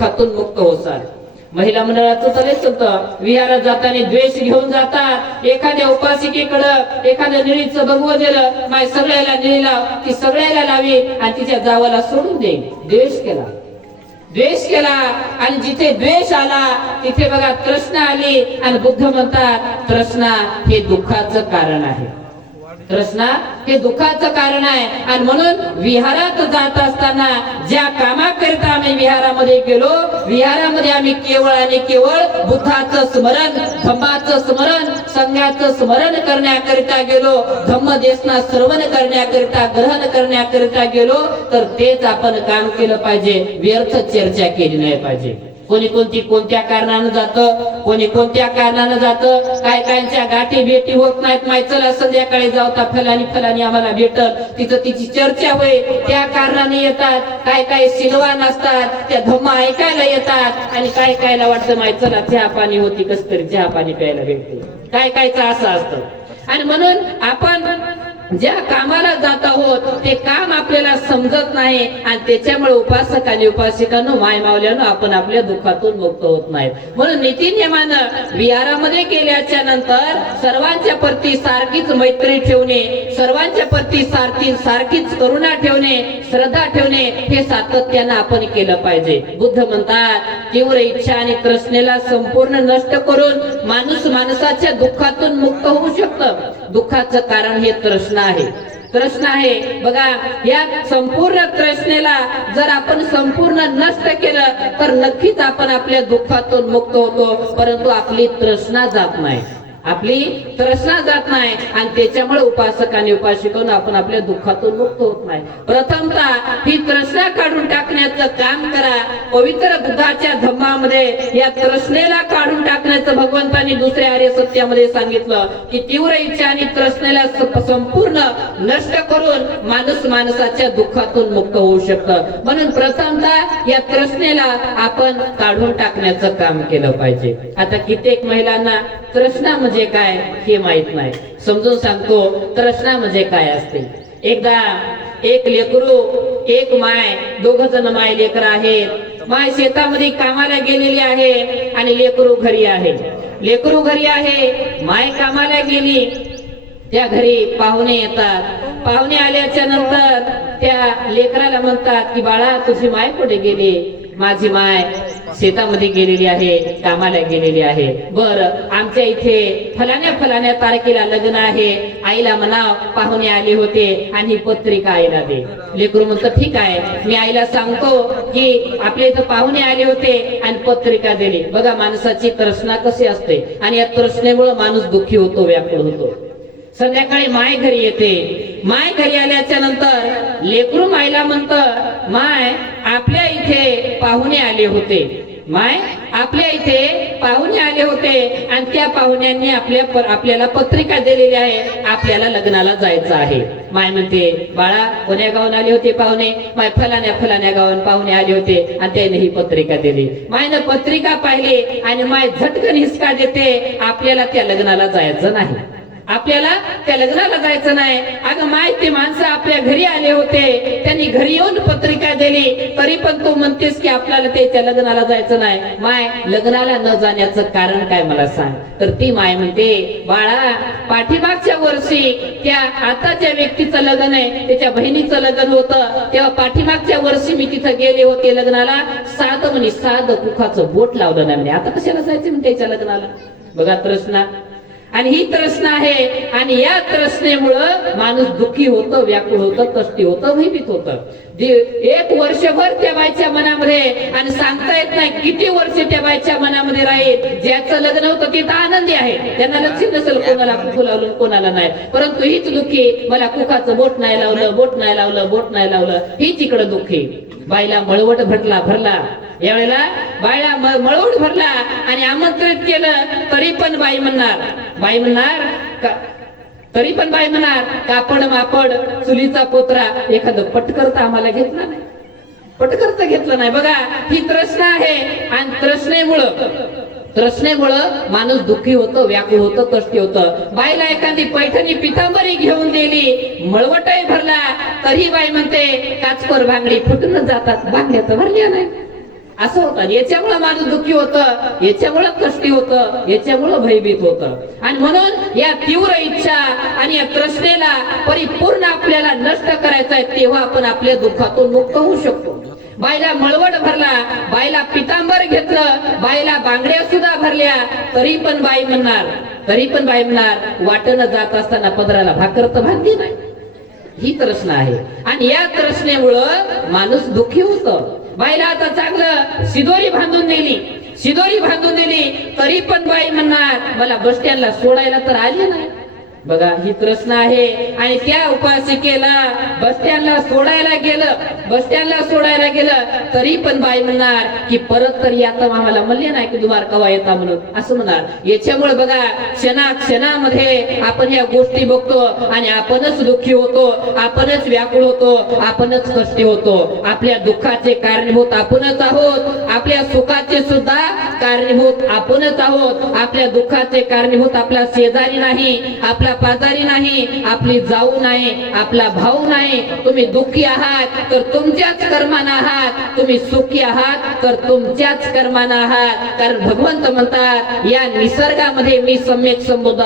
दुःखातून मुक्त होतात. महिला मंडळाचं तरीच होतं, विहारात जाताना द्वेष घेऊन जातात. एखाद्या उपासिकेकडं एखाद्या निळीचं बघवं दिलं, माय सगळ्याला निळीला ती सगळ्याला लावी आणि तिच्या जावाला सोडून देईल. द्वेष केला आणि जिथे द्वेष आला तिथे बघा तृष्णा आली. आणि बुद्ध म्हणतात तृष्णा हे दुःखाचं कारण आहे. तृष्णा हे दुःखाचं कारण आहे. आणि म्हणून विहारात जात असताना ज्या कामाकरिता आम्ही विहारामध्ये गेलो, विहारामध्ये आम्ही केवळ आणि केवळ बुद्धाचं स्मरण, धम्माचं स्मरण, संघाचं स्मरण करण्याकरिता गेलो, धम्मदेशना श्रवण करण्याकरिता, ग्रहण करण्याकरिता गेलो, तर तेच आपण काम केलं पाहिजे. व्यर्थ चर्चा केली नाही पाहिजे. कोणी कोणत्या कारणानं जातं, कोणी कोणत्या कारणानं जातं. काय कायच्या गाठी भेटी होत नाहीत. माय चला संध्याकाळी जाऊता फलानी आम्हाला भेटल, तिथं तिची चर्चा होय, त्या कारणाने येतात. काय सिलवान असतात, त्या धम्मा ऐकायला येतात. आणि कायला वाटतं माय चला चहा पाणी होती, कस तरी चहा पाणी प्यायला भेटते. कायचं असं असतं. आणि म्हणून आपण ज्या कामाला जात आहोत ते काम आपल्याला समजत नाही. आणि त्याच्यामुळे उपासक आणि उपासिकांनो, माय मावल्यानो, आपण आपल्या दुःखातून मुक्त होत नाहीत. म्हणून नीती नियमानं विहारामध्ये गेल्याच्या नंतर सर्वांच्या प्रती सारखीच मैत्री ठेवणे, सर्वांच्या प्रती सारखीच करुणा ठेवणे, श्रद्धा ठेवणे, हे सातत्यानं आपण केलं पाहिजे. बुद्ध म्हणतात तीव्र इच्छा आणि तृष्णेला संपूर्ण नष्ट करून माणूस माणसाच्या दुःखातून मुक्त होऊ शकतं. दुःखाचं कारण हे तृष्णा आहे. बघा, या संपूर्ण तृष्णेला जर आपण संपूर्ण नष्ट केलं तर नक्कीच आपण आपल्या दुःखातून मुक्त होतो. परंतु आपली तृष्णा जात नाही. आणि त्याच्यामुळे उपासक आणि उपासिकांना आपण आपल्या दुःखातून मुक्त होत नाही. प्रथमतः ही तृष्णा काढून टाकण्याचं काम करा. पवित्र बुद्धाच्या धम्मामध्ये या तृष्णेला काढून टाकण्याचं भगवंतांनी दुसऱ्या आर्य सत्यामध्ये सांगितलं की तीव्र इच्छा आणि तृष्णेला संपूर्ण नष्ट करून माणूस माणसाच्या दुःखातून मुक्त होऊ शकतं. म्हणून प्रथमतः या तृष्णेला आपण काढून टाकण्याचं काम केलं पाहिजे. आता कित्येक महिलांना तृष्णा म्हणजे काय हे माहित नाही. समजून सांगतो तृष्णा म्हणजे काय असते. एकदा एक लेकरू, एक माय, दोघ जण माय लेकर आहेत. माय शेतामध्ये कामाला गेलेली आहे आणि लेकरू घरी आहे. माय कामाला गेली, त्या घरी पाहुणे येतात. पाहुणे आल्याच्या नंतर त्या लेकराला म्हणतात की बाळा, तुझी माय कुठे गेली? माझी माय शेतामध्ये गेलेली आहे, कामाला गेलेली आहे. बरं, आमच्या इथे फलाण्या तारखेला लग्न आहे, आईला म्हणाव पाहुणे आले होते आणि ही पत्रिका आईला दे. लेकरू म्हणतं ठीक आहे, मी आईला सांगतो की आपल्या इथं पाहुणे आले होते आणि पत्रिका दिली. बघा माणसाची तृष्णा कशी असते. आणि या तृष्णेमुळे माणूस दुःखी होतो, व्याकुळ होतो. संध्याकाळी माय घरी येते. माय घरी आल्याच्या नंतर लेकरू मायला म्हणतं, माय आपल्या इथे पाहुणे आले होते. आणि त्या पाहुण्यांनी आपल्याला पत्रिका दिलेली आहे, आपल्याला लग्नाला जायचं आहे. माय म्हणते, बाळा कोण्या गावून आले होते पाहुणे? माय फलाण्या गावून पाहुणे आले होते आणि त्याने ही पत्रिका दिली. मायनं पत्रिका पाहिली आणि माय झटकन हिसका देते, आपल्याला त्या लग्नाला जायचं नाही. अगं माय, ते माणसं आपल्या घरी आले होते, त्यांनी घरी येऊन पत्रिका दिली, तरी पण तू म्हणतेस की आपल्याला त्याच्या लग्नाला जायचं नाही. माय, लग्नाला न जाण्याचं कारण काय मला सांग. तर ती माय म्हणते, बाळा पाठीमागच्या वर्षी त्या आताच्या व्यक्तीचं लग्न आहे, त्याच्या बहिणीचं लग्न होतं, तेव्हा पाठीमागच्या वर्षी मी तिथं गेले होते लग्नाला. साधं कुखाचं बोट लावलं नाही म्हणे. आता कशाला जायचं म्हणे त्याच्या लग्नाला. बघा तृष्णा. आणि ही तृष्णा आहे. आणि या तृष्णेमुळं माणूस दुःखी होतं, व्याकुळ होतं, कष्टी होतं, भयभीत होतं. एक वर्षभर त्या बाईच्या मनामध्ये, आणि सांगता येत नाही किती वर्ष त्या बाईच्या मनामध्ये राहील. ज्याचं लग्न होतं तिथं आनंदी आहे, त्यांना लक्ष नसेल कोणाला कुकू लावलं कोणाला नाही, परंतु हीच दुःखी, मला कुकाचं बोट नाही लावलं, हीच इकडं दुःखी. बाईला मळवट भरला. यावेळेला बाईला मळवट भरला आणि आमंत्रित केलं, तरी पण बाई म्हणणार कापड मापड चुलीचा पोतरा एखादं पटकरता आम्हाला घेतलं नाही. बघा, ही तृष्णा आहे. आणि तृष्णेमुळं माणूस दुःखी होतं, व्याकुळ होतं, कष्टी होतं. बाईला एखादी पैठणी पितांबरी घेऊन दिली, मळवटही भरला, तरी बाई म्हणते काचकोर भांगडी फुटून जातात, भांगड्या तर भरल्या नाही. असं होतं. याच्यामुळे माणूस दुःखी होतं, याच्यामुळे कष्टी होतं, याच्यामुळे भयभीत होतं. आणि म्हणून या तीव्र इच्छा आणि या तृष्णेला परिपूर्ण आपल्याला नष्ट करायचं आहे, तेव्हा आपण आपल्या दुःखातून मुक्त होऊ शकतो. बाईला मळवट भरला, बाईला पितांबर घेतलं, बाईला बांगड्या सुद्धा भरल्या, तरी पण बाई म्हणणार वाटणं जात असताना पदराला भाकर तर बांधली नाही. ही तृष्णा आहे आणि या तृष्णेमुळं माणूस दुःखी होतो. बाईला आता चांगलं शिदोरी बांधून दिली तरी पण बाई म्हणणार मला बस स्टँडला सोडायला तर आली नाही. बघा ही तृष्णा आहे. आणि त्या उपासिकेला बस स्टँडला सोडायला गेलं तरी पण बाई म्हणणार की परत तरी आता आम्हाला म्हणले नाही की तुम्हाला कवा येता म्हणून, असं म्हणणार. याच्यामुळे बघा क्षणामध्ये आपण या गोष्टी बघतो आणि आपणच दुःखी होतो, आपणच व्याकुळ होतो, आपणच कष्टी होतो. आपल्या दुःखाचे कारणीभूत आपणच आहोत, आपल्या सुखाचे सुद्धा कारणीभूत आपणच आहोत. आपल्या दुःखाचे कारणीभूत आपला शेजारी नाही, आपला पाजारी नाही, आपली जाऊ नाही, आपला भाऊ नाही. तुम्ही दुःखी आहात तर तुमच्याच कर्मानं आहात, तुम्ही सुखी आहात तर तुमच्याच कर्मानं आहात. कारण भगवंत म्हणतात या निसर्गामध्ये मी सम्यक संबुद्ध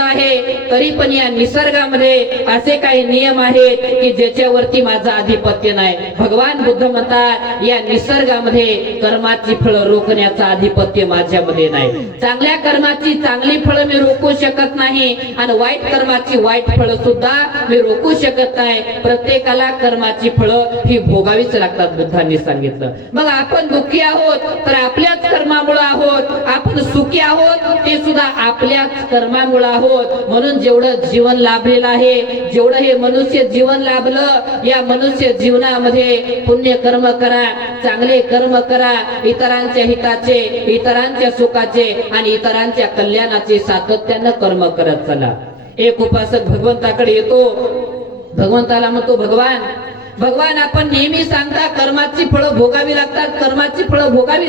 आहे, तरी पण या निसर्गामध्ये असे काही नियम आहेत की ज्याच्यावरती माझं आधिपत्य नाही. भगवान बुद्ध म्हणतात या निसर्गामध्ये कर्माची फळं रोखण्याचं आधिपत्य माझ्यामध्ये नाही. चांगल्या कर्माची चांगली फळं मी रोखू शकत नाही आणि वाईट कर्माची वाईट फळं सुद्धा मी रोखू शकत नाही. प्रत्येकाला कर्माची फळं ही भोगावीच लागतात, बुद्धांनी सांगितलं. मग आपण दुःखी आहोत तर आपल्याच कर्मामुळे आहोत, आपण सुखी आहोत ते सुद्धा आपल्याच कर्मामुळे आहोत. म्हणून जेवढं जीवन लाभलेलं आहे, जेवढं हे मनुष्य जीवन लाभलं, या मनुष्य जीवनामध्ये पुण्य कर्म करा, चांगले कर्म करा, इतरांच्या हिताचे, इतरांच्या सुखाचे आणि इतरांच्या कल्याणाचे सातत्यानं कर्म करत चला. एक उपासक भगवंताकडे येतो, भगवंताला म्हणतो भगवान आपण नेहमी सांगता कर्माची फळं भोगावी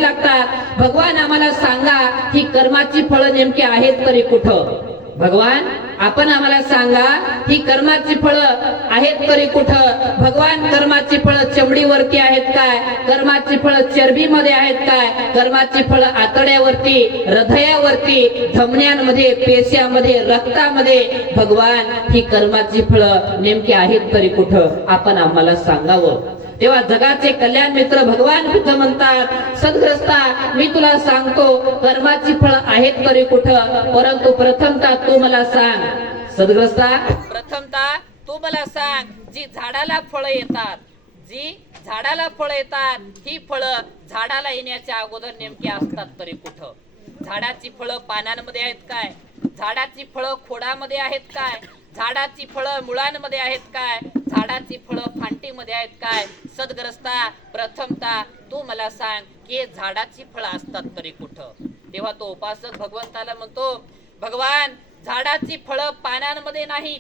लागतात. भगवान आम्हाला सांगा ही कर्माची फळं नेमकी आहेत तरी कुठं? भगवान आपण आम्हाला सांगा ही कर्माची फळं आहेत तरी कुठं? भगवान कर्माची फळं चमडीवरती आहेत काय? कर्माची फळं चरबीमध्ये आहेत काय? कर्माची फळं आतड्यावरती, हृदयावरती, धमन्यांमध्ये, पेश्यामध्ये, रक्तामध्ये. भगवान ही कर्माची फळं नेमकी आहेत तरी कुठं? आपण आम्हाला सांगावं. तेव्हा जगाचे कल्याण मित्र भगवान बुद्ध म्हणतात सद्ग्रस्ता मी तुला सांगतो कर्माची फळं आहेत तरी कुठं, परंतु प्रथमतः तू मला सांग. सद्ग्रस्ता प्रथमतः तू मला सांग जी झाडाला फळं येतात ही फळं झाडाला येण्याच्या अगोदर नेमकी असतात तरी कुठं? झाडाची फळं पानांमध्ये आहेत काय? झाडाची फळं खोडामध्ये आहेत काय? झाडाची फळं मुळांमध्ये आहेत काय? झाडाची फळं फांटीमध्ये आहेत काय? सद्ग्रस्ता प्रथमतः तू मला सांग की झाडाची फळं असतात तरी कुठं? तेव्हा तो उपासक भगवंताला म्हणतो भगवान झाडाची फळं पानांमध्ये नाहीत,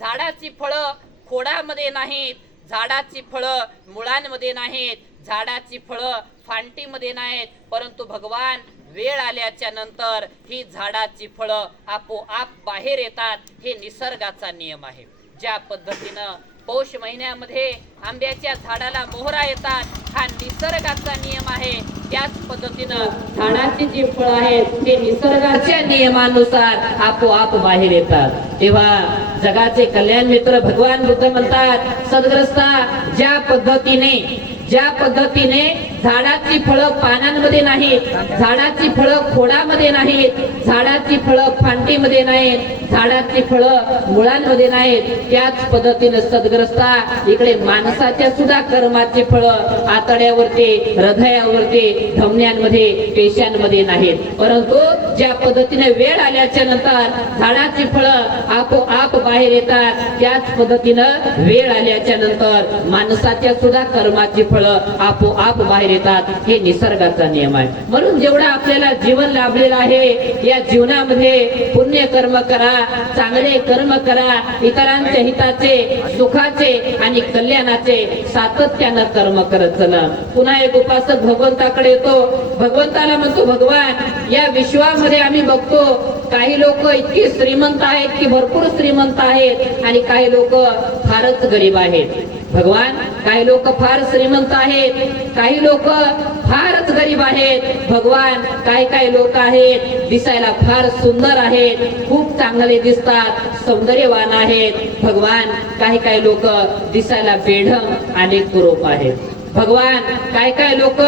झाडाची फळं खोडामध्ये नाहीत, झाडाची फळं मुळांमध्ये नाहीत, झाडाची फळं फांटीमध्ये नाहीत, परंतु भगवान वेळ आल्याच्या नंतर ही झाडाची फळं आपोआप बाहेर येतात. हे निसर्गाचा नियम आहे. ज्या पद्धतीनं पौष महिन्यामध्ये आंब्याच्या झाडाला मोहरा येतात, हा निसर्गाचा नियम आहे. त्याच पद्धतीनं झाडाची जी फळं आहेत ते निसर्गाच्या नियमानुसार आपोआप बाहेर येतात. तेव्हा जगाचे कल्याण मित्र भगवान बुद्ध म्हणतात सद्ग्रस्ता ज्या पद्धतीने झाडाची फळं पानांमध्ये नाहीत, झाडाची फळं खोडामध्ये नाहीत, झाडाची फळं फांटीमध्ये नाहीत, झाडाची फळं मुळांमध्ये नाहीत, त्याच पद्धतीने सद्ग्रस्ता इकडे माणसाच्या सुद्धा कर्माची फळं आतड्यावरती, हृदयावरती, धमन्यांमध्ये, पेशांमध्ये नाहीत. परंतु ज्या पद्धतीने वेळ आल्याच्या नंतर झाडाची फळं आपोआप बाहेर येतात, त्याच पद्धतीनं वेळ आल्याच्या नंतर माणसाच्या सुद्धा कर्माची फळं आपोआप बाहेर येतात. हे निसर्गाचा नियम आहे. म्हणून जेवढा आपल्याला जीवन लाभलेलं आहे या जीवनामध्ये पुण्य कर्म करा, चांगले कर्म करा, इतरांच्या हिताचे, सुखाचे आणि कल्याणाचे सातत्यानं कर्म करत चला. पुन्हा एक उपासक भगवंताकडे येतो, भगवंताला म्हणतो भगवान या विश्वामध्ये आम्ही बघतो काही लोक इतके श्रीमंत आहेत की भरपूर श्रीमंत आहेत आणि काही लोक फारच गरीब आहेत. भगवान काही लोक फार श्रीमंत आहेत, काही लोक फारच गरीब आहेत. भगवान काही लोक आहेत दिसायला फार सुंदर आहेत, खूप चांगले दिसतात, सौंदर्यवान आहेत. भगवान काही लोक दिसायला बेढंग आणि कुरूप आहेत. भगवान काय लोक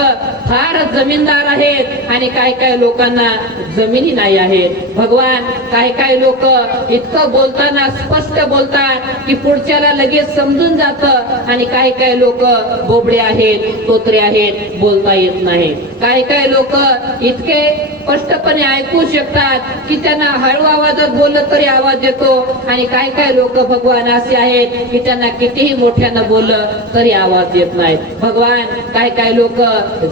फार जमीनदार आहेत आणि काय लोकांना जमिनी नाही आहेत. भगवान काय लोक इतकं बोलताना स्पष्ट बोलतात की पुढच्याला लगेच समजून जातं आणि काय लोक बोबडे आहेत, तोत्रे आहेत, बोलता येत नाही. काय लोक इतके स्पष्टपणे ऐकू शकतात की त्यांना हळू आवाजात बोललं तरी आवाज येतो आणि काय लोक भगवान असे आहेत की त्यांना कितीही मोठ्यानं बोललं तरी आवाज येत नाही. भगवान काय लोक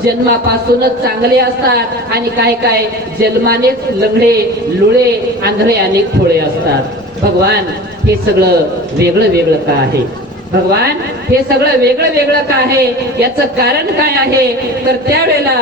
जन्मापासूनच चांगले असतात आणि काय जन्मानेच लंगडे, लुळे, आंधळे आणि खोळे असतात. भगवान हे सगळं वेगळं का आहे? भगवान हे सगळं वेगळं का आहे? याचं कारण काय आहे? तर त्यावेळेला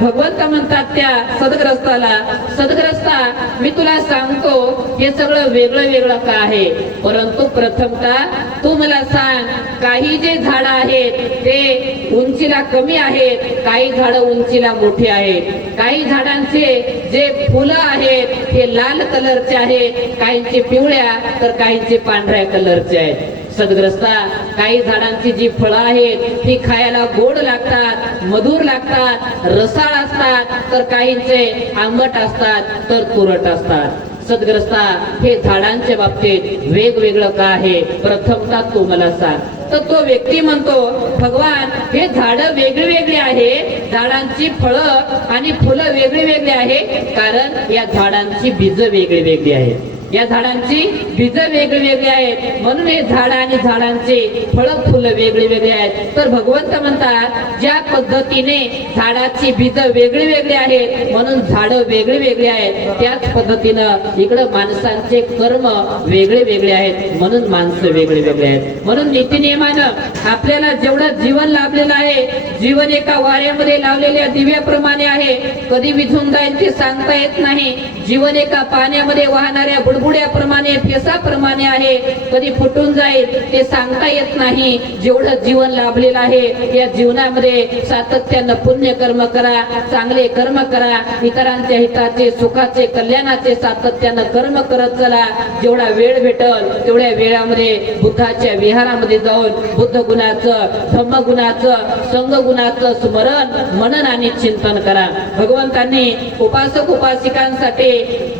भगवंत म्हणतात त्या सदग्रस्ताला, सदग्रस्ता मी तुला सांगतो हे सगळं वेगळं का आहे, परंतु प्रथमतः तू मला सांग, काही जे झाड आहेत ते उंचीला कमी आहेत, काही झाड उंचीला मोठी आहेत, काही झाडांचे जे फुलं आहेत हे लाल कलरचे आहेत, काहींचे पिवळ्या तर काहींचे पांढऱ्या कलरचे आहेत. सदग्रस्ता काही झाडांची जी फळं आहेत ती खायला गोड लागतात, मधुर लागतात, रसाळ असतात, तर काहींचे आंबट असतात तर तुरट असतात. सदग्रस्ता हे झाडांच्या बाबतीत वेगवेगळं का आहे? प्रथमतः तू मला सांग. तर तो व्यक्ती म्हणतो, भगवान हे झाड वेगळी आहे, झाडांची फळं आणि फुलं वेगळी आहे, कारण या झाडांची बीज वेगळी आहेत. या झाडांची बीज वेगळी आहेत, म्हणून हे झाड आणि झाडांचे फळं फुलं वेगळी आहेत. तर भगवंत म्हणतात, ज्या पद्धतीने झाडाची बीज वेगळी आहेत म्हणून झाड वेगळी आहेत, त्याच पद्धतीनं इकडं माणसांचे कर्म वेगळे आहेत म्हणून माणसं वेगळी आहेत. म्हणून नीतिनियमानं आपल्याला जेवढं जीवन लाभलेलं आहे, जीवन एका वाऱ्यामध्ये लावलेल्या दिव्याप्रमाणे आहे, कधी विझून जाईल ते सांगता येत नाही. जीवन एका पाण्यामध्ये वाहणाऱ्या बुडबुड्याप्रमाणे, फेसाप्रमाणे आहे, कधी फुटून जाईल ते सांगता येत नाही. जेवढं जीवन लाभलेलं आहे या जीवनामध्ये सातत्यानं पुण्य कर्म करा, चांगले कर्म करा, इतरांच्या हिताचे, सुखाचे, कल्याणाचे सातत्यानं कर्म करत चला. जेवढा वेळ भेटल तेवढ्या वेळामध्ये बुद्धाच्या विहारामध्ये जाऊन बुद्ध गुणाचं, धम्म गुणाचं, संघ गुणाचं स्मरण, मनन आणि चिंतन करा. भगवंतांनी उपासक उपासिकांसाठी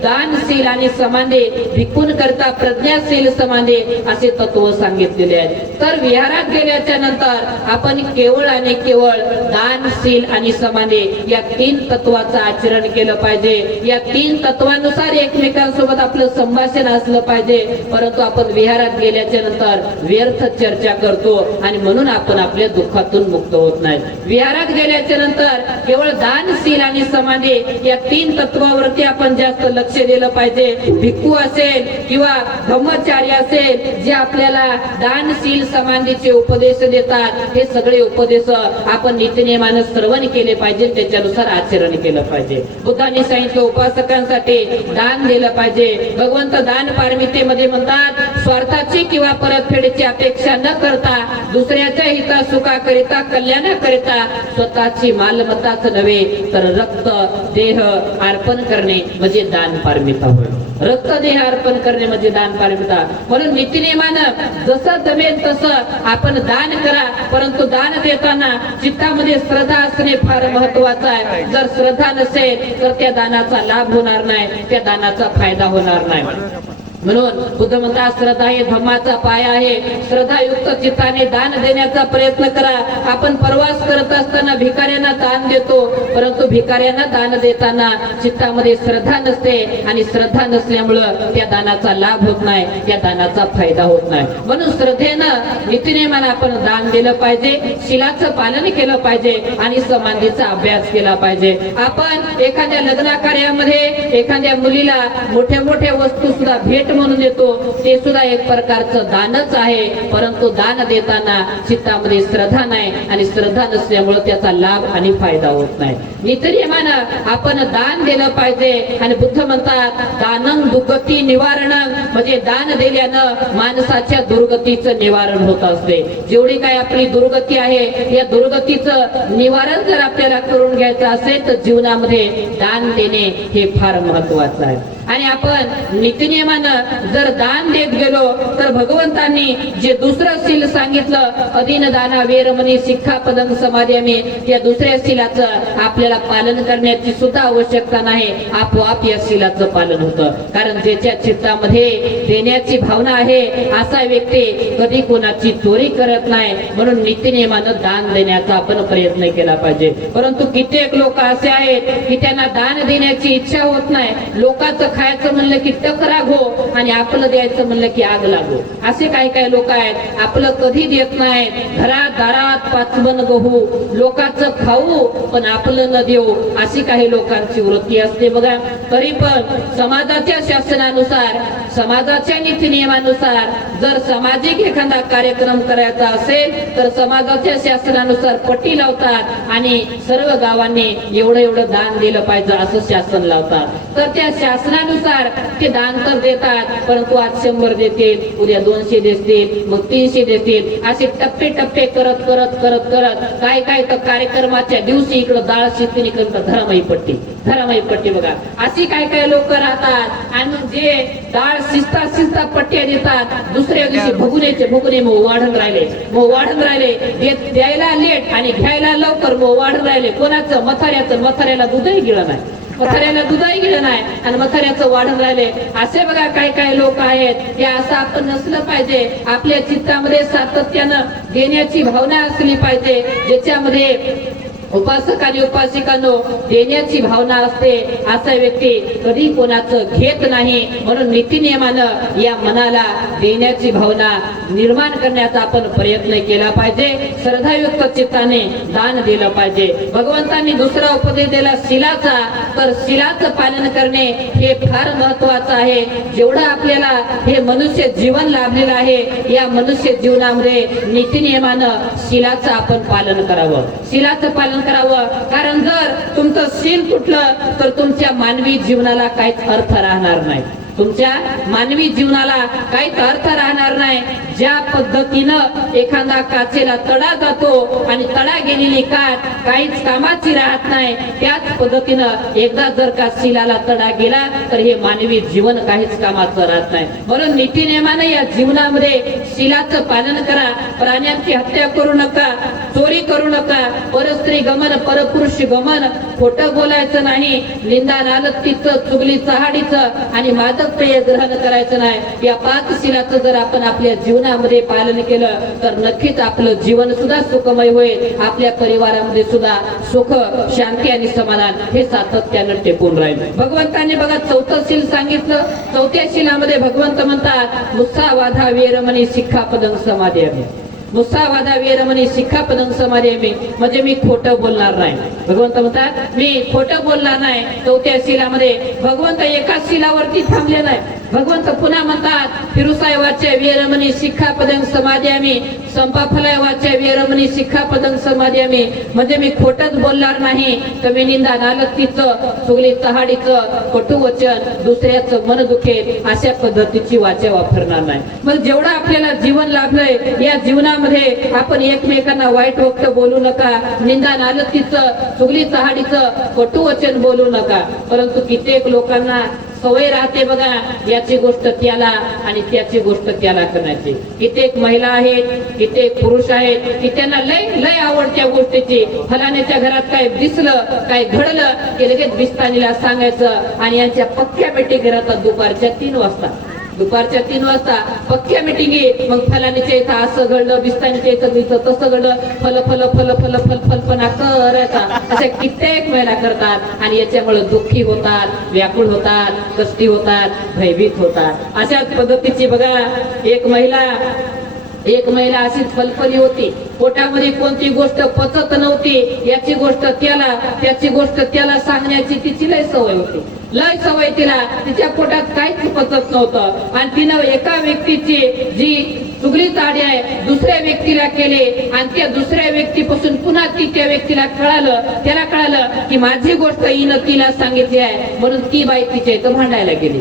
दानशील आणि समाधी, भिक्खून करता प्रज्ञाशील समाधी असे तत्व सांगितलेले आहे. तर विहारात गेल्याच्या नंतर आपण केवळ आणि केवळ दानशील आणि समाधी या 3 तत्वाचं आचरण केलं पाहिजे. या 3 तत्वानुसार एकमेकांसोबत आपलं संभाषण असलं पाहिजे. परंतु आपण विहारात गेल्याच्या नंतर व्यर्थ चर्चा करतो आणि म्हणून आपण आपल्या दुःखातून मुक्त होत नाही. विहारात गेल्याच्या नंतर केवळ दानशील आणि समाधी या 3 तत्वावरती आपण जास्त लक्ष दिलं पाहिजे. भिक्खू असेल किंवा ब्रह्मचारी असेल जे आपल्याला दानशील समाधीचे उपदेश देतात, हे सगळे उपदेश आपण नित्यनेमानं श्रवण केले पाहिजे, त्याच्यानुसार आचरण केलं पाहिजे. बुद्धांनी सांगितलं उपासकांसाठी दान दिलं पाहिजे. भगवंत दान पारमितेमध्ये म्हणतात, स्वार्थाची किंवा परतफेडीची अपेक्षा न करता दुसऱ्याच्या हिता सुखाकरिता, कल्याणाकरिता स्वतःची मालमत्ताच नव्हे तर रक्त देह अर्पण करणे म्हणजे दान पारमिता होय. रक्त देह अर्पण करणे म्हणजे दान पारमिता. म्हणून नीतिनियमानं जसं जमेल तसं आपण दान करा, परंतु दान देताना चित्तामध्ये श्रद्धा असणे फार महत्वाचं आहे. जर श्रद्धा नसेल तर त्या दानाचा लाभ होणार नाही, त्या दानाचा फायदा होणार नाही. म्हणून बुद्ध म्हणतात, श्रद्धा हे धम्माचा पाया आहे. श्रद्धायुक्त चित्ताने दान देण्याचा प्रयत्न करा. आपण प्रवास करत असताना भिकाऱ्यांना दान देतो, परंतु भिकाऱ्यांना दान देताना चित्तामध्ये श्रद्धा नसते आणि श्रद्धा नसल्यामुळं त्या दानाचा लाभ होत नाही, त्या दानाचा फायदा होत नाही. म्हणून श्रद्धेनं नीतिनियमानं आपण दान दिलं पाहिजे, शीलाचं पालन केलं पाहिजे आणि समाधीचा अभ्यास केला पाहिजे. आपण एखाद्या लग्न कार्यामध्ये एखाद्या मुलीला मोठ्या मोठ्या वस्तू सुद्धा भेट म्हणून देतो ते सुद्धा एक प्रकारचं दानच आहे, परंतु दान देताना चित्तामध्ये श्रद्धा नाही आणि श्रद्धा नसल्यामुळे त्याचा लाभ आणि फायदा होत नाही. नित्यनेमानं आपण दान दिलं पाहिजे आणि बुद्ध म्हणतात दानं दुर्गती निवारण, म्हणजे दान दिल्यानं माणसाच्या दुर्गतीचं निवारण होत असते. जेवढी काय आपली दुर्गती आहे या दुर्गतीचं निवारण जर आपल्याला करून घ्यायचं असेल तर जीवनामध्ये दान देणे हे फार महत्वाचं आहे. आणि आपण नित्यनियमानं जर दान देत गेलो तर भगवंतांनी जे दुसरं शील सांगितलं अधीन दाना वेरमणी शिक्षापदं समाधी, या दुसऱ्या शीलाचं आपल्याला पालन करण्याची सुद्धा आवश्यकता नाही, आपोआप या शीलाचं पालन होतं. कारण ज्याच्या चित्तामध्ये देण्याची भावना आहे असा व्यक्ती कधी कोणाची चोरी करत नाही. म्हणून नित्यनियमानं दान देण्याचा आपण प्रयत्न केला पाहिजे. परंतु कित्येक लोक असे आहेत की त्यांना दान देण्याची इच्छा होत नाही. लोकांचं खायचं म्हणलं की टकराग हो आणि आपलं द्यायचं म्हणलं की आग लागो. असे काही काही लोक आहेत, आपलं कधी देत नाहीत. घरात दारात पाचवण गहू, लोकांचं खाऊ पण आपलं न देऊ, अशी काही लोकांची वृत्ती असते बघा. तरी पण समाजाच्या शासनानुसार, समाजाच्या नीती नियमानुसार जर सामाजिक एखादा कार्यक्रम करायचा असेल तर समाजाच्या शासनानुसार पट्टी लावतात आणि सर्व गावांनी एवढं एवढं दान दिलं पाहिजे असं शासन लावतात. तर त्या शासनानुसार ते दान तर देतात, परंतु आज 100 देतील, उद्या 200 देतील, मग 300 देतील, असे टप्पे टप्पे करत करत करत करत काय काय तर कार्यक्रमाच्या दिवशी इकडं डाळ शिकणी करतात, धरामयी पट्टी बघा. अशी काय काय लोक राहतात आणि जे डाळ शिस्ता पट्ट्या देतात, दुसऱ्या दिवशी भुगुने मग वाढून राहिले द्यायला लेट आणि घ्यायला लवकर मग वाढून राहिले. कोणाचं? मथाऱ्याला दूधही गेलं नाही आणि मथाऱ्याचं वाढून राहिले. असे बघा काय काय लोक आहेत. हे असं आपण नसलं पाहिजे. आपल्या चित्तामध्ये सातत्यानं देण्याची भावना असली पाहिजे, ज्याच्यामध्ये उपासक आणि उपासिकांनो देण्याची भावना असते. असा व्यक्ती कधी कोणाचं घेत नाही. म्हणून नीतिनियमानं या मनाला देण्याची भावना निर्माण करण्याचा आपण प्रयत्न केला पाहिजे. श्रद्धायुक्त चित्ताने दान दिलं पाहिजे. भगवंतांनी दुसरा उपदेश दिला शिलाचा, तर शिलाचं पालन करणे हे फार महत्वाचं आहे. जेवढं आपल्याला हे मनुष्य जीवन लाभलेलं आहे, या मनुष्य जीवनामध्ये नीतिनियमानं शिलाचं आपण पालन करावं. शिलाचं पालन करावं, कारण जर तुमचं शील तुटलं तर तुमच्या मानवी जीवनाला काहीच अर्थ राहणार नाही. तुमच्या मानवी जीवनाला काहीच अर्थ राहणार नाही. ज्या पद्धतीनं एखादा काचेला तडा जातो आणि तडा गेलेली काच काहीच कामाची राहत नाही, त्याच पद्धतीनं एकदा जर का शिलाला तडा गेला तर हे मानवी जीवन काहीच कामाचं राहत नाही. म्हणून नीतिनियमाने या जीवनामध्ये शिलाचं पालन करा. प्राण्यांची हत्या करू नका, चोरी करू नका, परस्त्री गमन परपुरुष गमन, खोटं बोलायचं नाही, निंदा नालत्तीचं चुगली चहाडीचं आणि मादक पेय ग्रहण करायचं नाही. या 5 शिलाचं जर आपण आपल्या जीवनामध्ये पालन केलं तर नक्कीच आपलं जीवन सुद्धा सुखमय होईल. आपल्या परिवारामध्ये सुद्धा सुख, शांती आणि समाधान हे सातत्यानं टिकून राहील. भगवंतांनी बघा 4थं शील सांगितलं. 4थ्या शिलामध्ये भगवंत म्हणतात मुसावाधा वेरमणी शिक्षापदं समाधी. मुसावादा वेरमणी शिक्षापदं समाधी म्हणजे मी खोटं बोलणार नाही. भगवंत म्हणतात मी खोटं बोलणार नाही. 4थ्या शिलामध्ये भगवंत एका शिलावरती थांबले नाही. भगवंत पुन्हा म्हणतात फिरुसाय वाच्या वेरमणी शिक्षापदं समाधी, संपाफलाय वाच्या वेरमणी शिक्षापदं समाधी, म्हणजे मी खोटच बोलणार नाही. तर मी निंदा नालत्तीचं, चुगली चहाडीचं, कटू वचन, दुसऱ्याचं मन दुखेल अशा पद्धतीची वाचा वापरणार नाही. मग जेवढं आपल्याला जीवन लाभलंय या जीवनामध्ये आपण एकमेकांना वाईट वक्त बोलू नका, निंदा नालत्तीचं, चुगली चहाडीचं, कटू वचन बोलू नका. परंतु कित्येक लोकांना सवय राहते बघा, याची गोष्ट त्याला आणि त्याची गोष्ट त्याला करण्याची. कित्येक महिला आहेत, कित्येक पुरुष आहेत की त्यांना लय आवडत्या गोष्टीची. फलाण्याच्या घरात काय दिसलं, काय घडलं की लगेच बिस्तानीला सांगायचं आणि यांच्या पक्क्या मिटिंग राहतात दुपारच्या 3 वाजता पक्क्या मिटिंगी. मग फलानीच्या इथं असं घडलं, बिस्तानीच्या इथं तसं घडलं, फलपणा करायचा. अशा कित्येक महिला करतात आणि याच्यामुळे दुःखी होतात, व्याकुळ होतात, कष्टी होतात, भयभीत होतात. अशाच पद्धतीची बघा एक महिला अशीच फलफली होती. पोटामध्ये कोणती गोष्ट पचत नव्हती, याची गोष्ट त्याला, त्याची गोष्ट त्याला सांगण्याची तिची लय सवय होती. लय सवय तिला, तिच्या पोटात काहीच पचत नव्हतं आणि तिनं एका व्यक्तीची जी चुगली ताडी आहे दुसऱ्या व्यक्तीला केले आणि त्या दुसऱ्या व्यक्तीपासून पुन्हा ती त्या व्यक्तीला त्याला कळालं की माझी गोष्ट हिनं तिला सांगितली आहे, म्हणून ती बाई तिच्या इथं भांडायला गेली.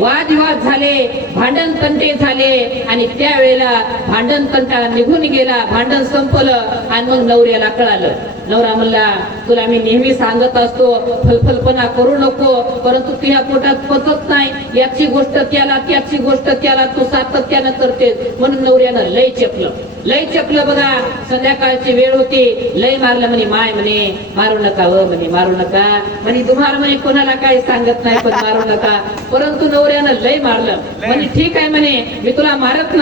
वादविवाद झाले, भांडण तंटे झाले आणि त्यावेळेला भांडण तंटा निघून गेला, भांडण संपलं आणि मग नवऱ्याला कळालं. नवरा म्हणला तुला मी नेहमी सांगत असतो फलफलपणा करू नको, परंतु तुझ्या पोटात पचत नाही, याची गोष्ट त्याला त्याची गोष्ट त्याला तू सातत्यानं करतेस, म्हणून नवऱ्यानं लय चपलं बघा. संध्याकाळची वेळ होती, लय मारलं म्हणे, माय म्हणे मारू नका व म्हणे मारू नका म्हणे, तुम्हाला म्हणे कोणाला काही सांगत नाही पण मारू नका. परंतु नवऱ्यानं लय मारलं म्हणे, ठीक आहे म्हणे मी तुला मारत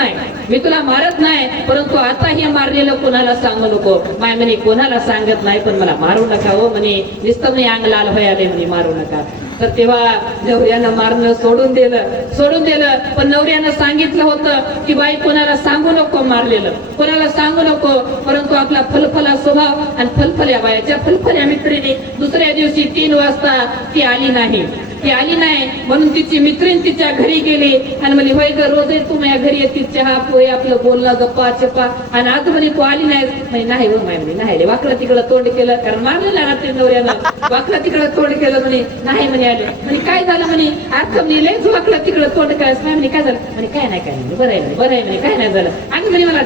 नाही, परंतु आता हे मारलेलं कोणाला सांगू नको. माय म्हणे कोणाला सांगत नाही पण मला मारू नका हो म्हणे, नुसतं म्हणे अंग लाल व्हायले म्हणे मारू नका. तर तेव्हा नवऱ्यानं मारणं सोडून दिलं. पण नवऱ्यानं सांगितलं होतं की बाई कोणाला सांगू नको, मारलेलं कोणाला सांगू नको. परंतु आपला फलफला स्वभाव आणि फलफल्या बायाच्या फलफल्या मैत्रिणी दुसऱ्या दिवशी 3 वाजता ती आली नाही म्हणून तिची मैत्रीण तिच्या घरी गेली आणि म्हणे होय ग रोज तू माझ्या घरी येते, चहा पोहे आपलं बोलणं गप्पा चप्पा, आणि आज म्हणे तू आली नाही हो माय म्हणे नाही, वाकडं तिकडं तोंड केलं, कारण मारलेला रात्री नवऱ्यानं वाकडं तिकडं तोंड केलं म्हणे, नाही म्हणे आले म्हणे, काय झालं म्हणे, आज म्हणे लयच वाकडं तिकडं तोंड करायचं नाही म्हणे, काय झालं म्हणे, काय नाही बरं आहे म्हणे, काय नाही झालं. आणि म्हणे मला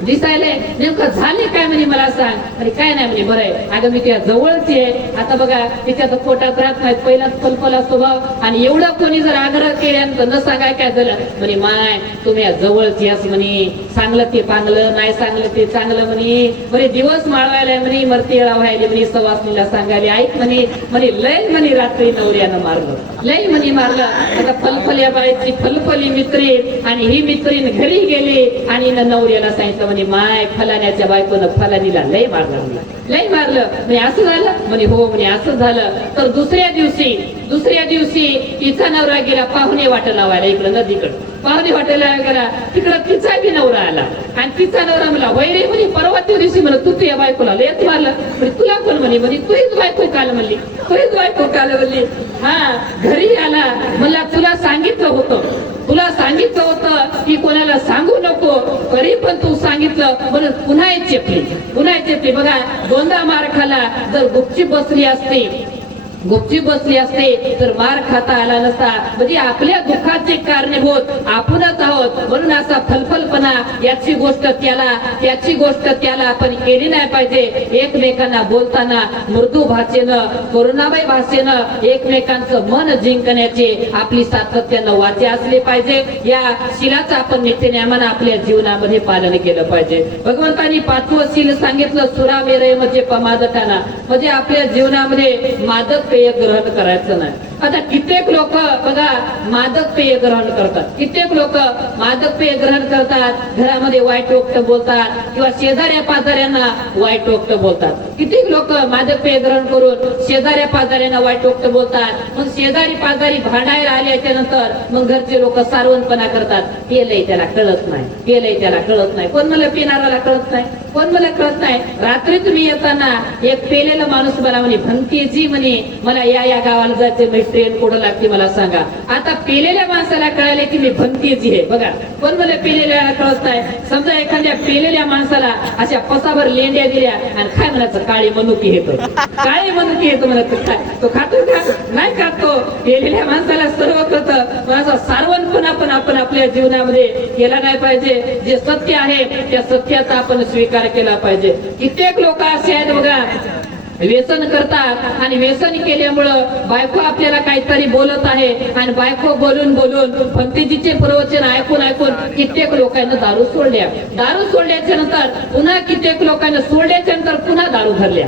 दिसायले नेमकं झाले काय म्हणे मला सांग. म्हणे काय नाही म्हणे, बरं आहे अगं मी त्या जवळची आहे. आता बघा तिच्या तर पोटात राहत नाही, पहिलाच फलफला स्वभाव, आणि एवढं कोणी जर आग्रह केल्यानंतर न सांगाय काय झालं म्हणे, माय तुम्ही जवळची असं म्हणे, सांगलं ते चांगलं, नाही सांगलं ते चांगलं म्हणे दिवस माळवायला म्हणे, मरती व्हायला म्हणे, सवासणीला सांगायला ऐक म्हणे लय म्हणे रात्री नवऱ्यानं मारलं. आता फलफल्या बाईची फलफली मैत्रीण आणि ही मैत्रीण घरी गेली आणि नवऱ्याला सांगितलं म्हणे, माय फलाण्याच्या बायकोनं फलानीला लय मारलं म्हणे, असं झालं म्हणे, हो म्हणे असं झालं. तर दुसऱ्या दिवशी तिचा नवरा गेला पाहुणे वाट लावायला इकडं नदीकडं, पाहुणे वाटायला गेला तिकडं तिचा बी नवरा आला आणि तिचा नवरा मला वैरे म्हणे, परवा दिवशी म्हणत तू तुझ्या बायकोला लयच मारलं म्हणे, तुला कोण म्हणे तूच बायको काल म्हणली. हा घरी आला मला तुला सांगितलं होतं की कोणाला सांगू नको, तरी पण तू सांगितलं म्हणून पुन्हा एक चेपली. बघा 2दा मार खाला, जर गुपचूप बसली असते तर मार खाता आला नसता. म्हणजे आपल्या दुःखाचे कारणीभूत आपणच आहोत, म्हणून असा फलफलपणा याची गोष्ट त्याला आपण केली नाही पाहिजे. एकमेकांना बोलताना मृदू भाषेनं, करुणामय भाषेनं एकमेकांचं मन जिंकण्याचे आपली सातत्यानं वाचे असले पाहिजे. या शिलाचं आपण नित्यनेमानं आपल्या जीवनामध्ये पालन केलं पाहिजे. भगवंतांनी 5वं शील सांगितलं, सुरा मेरे म्हणजे पमादठाना, म्हणजे आपल्या जीवनामध्ये मादक पेय ग्रहण करायचं नाही. आता कित्येक लोक बघा मादक पेय ग्रहण करतात, घरामध्ये वाईट वक्त बोलतात किंवा शेजाऱ्या पाजाऱ्यांना वाईट वक्त बोलतात. कित्येक लोक मादक पेय ग्रहण करून शेजाऱ्या पाजाऱ्यांना वाईट वक्त बोलतात. मग शेजारी पाजारी भांडायला आल्याच्या नंतर मग घरचे लोक सारवणपणा करतात, पेलय त्याला कळत नाही. कोण मला पिणाराला कळत नाही. रात्री तुम्ही येताना एक पेलेला माणूस मला म्हणे, भंतीजी म्हणे मला या गावाला जायचं, मी ट्रेन कुठं लागते मला सांगा. आता पेलेल्या माणसाला कळाले की मी भंतीजी आहे. बघा कोण मला पेलेल्याला कळत नाही. समजा एखाद्या पेलेल्या माणसाला अशा पसाभर लेंड्या दिल्या आणि काय म्हणायचं, काळी मनुकी येतो म्हणत, तो खातो का नाही खातो. पेलेल्या माणसाला सर्व करतं, माझा सारवणपणा पण आपण आपल्या जीवनामध्ये केला नाही पाहिजे. जे सत्य आहे त्या सत्याचा आपण स्वीकार केला पाहिजे. कित्येक लोक असे आहेत बघा, व्यसन करतात आणि व्यसन केल्यामुळं बायको आपल्याला काहीतरी बोलत आहे आणि बायको बोलून भंतीजीचे प्रवचन ऐकून कित्येक लोकांना दारू सोडल्याच्या नंतर पुन्हा कित्येक लोकांना सोडल्याच्या नंतर पुन्हा दारू धरल्या.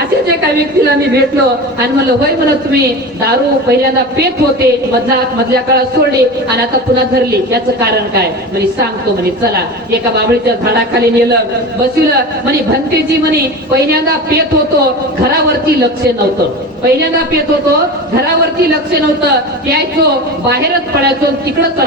असेच एका व्यक्तीला मी भेटलो आणि म्हणलं, होय म्हणत तुम्ही दारू पहिल्यांदा पेत होते, मधल्या काळात सोडली आणि आता पुन्हा धरली, याचं कारण काय म्हणे, सांगतो म्हणे. चला एका बाबळीच्या झाडाखाली नेलं, बसवलं म्हणे, भंतेजी म्हणे पहिल्यांदा पेत होतो, घरावरती लक्ष नव्हतं. पहिल्यांदा पेत होतो, घरावरती लक्ष नव्हतं, यायचो बाहेरच पडायचो, तिकडच